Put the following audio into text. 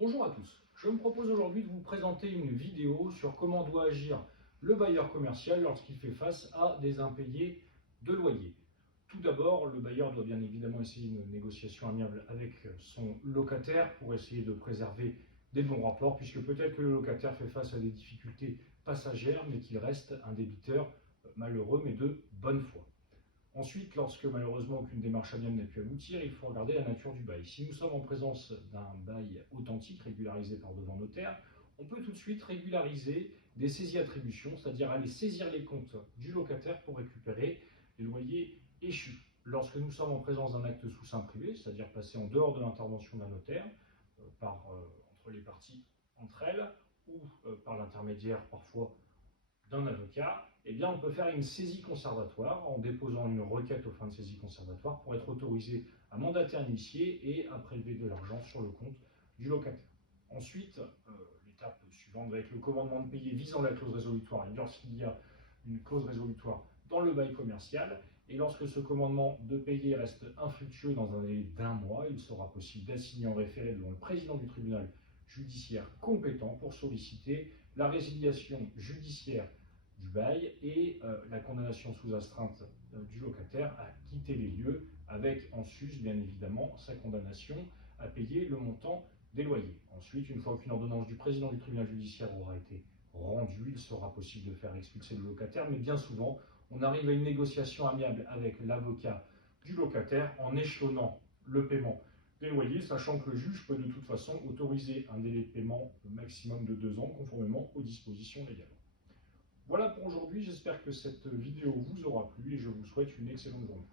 Bonjour à tous, je me propose aujourd'hui de vous présenter une vidéo sur comment doit agir le bailleur commercial lorsqu'il fait face à des impayés de loyer. Tout d'abord, le bailleur doit bien évidemment essayer une négociation amiable avec son locataire pour essayer de préserver des bons rapports, puisque peut-être que le locataire fait face à des difficultés passagères, mais qu'il reste un débiteur malheureux, mais de bonne foi. Ensuite, lorsque malheureusement aucune démarche amiable n'a pu aboutir, il faut regarder la nature du bail. Si nous sommes en présence d'un bail authentique régularisé par devant notaire, on peut tout de suite régulariser des saisies-attributions, c'est-à-dire aller saisir les comptes du locataire pour récupérer les loyers échus. Lorsque nous sommes en présence d'un acte sous seing privé, c'est-à-dire passé en dehors de l'intervention d'un notaire, entre les parties entre elles, ou par l'intermédiaire parfois d'un avocat, eh bien, on peut faire une saisie conservatoire en déposant une requête aux fins de saisie conservatoire pour être autorisé à mandater un huissier et à prélever de l'argent sur le compte du locataire. Ensuite, l'étape suivante va être le commandement de payer visant la clause résolutoire. Et lorsqu'il y a une clause résolutoire dans le bail commercial, et lorsque ce commandement de payer reste infructueux dans un délai d'1 mois, il sera possible d'assigner en référé devant le président du tribunal judiciaire compétent pour solliciter la résiliation judiciaire du bail et la condamnation sous astreinte du locataire à quitter les lieux avec en sus bien évidemment sa condamnation à payer le montant des loyers. Ensuite, une fois qu'une ordonnance du président du tribunal judiciaire aura été rendue, il sera possible de faire expulser le locataire, mais bien souvent on arrive à une négociation amiable avec l'avocat du locataire en échelonnant le paiement des loyers, sachant que le juge peut de toute façon autoriser un délai de paiement maximum de 2 ans conformément aux dispositions légales. Voilà pour aujourd'hui, j'espère que cette vidéo vous aura plu et je vous souhaite une excellente journée.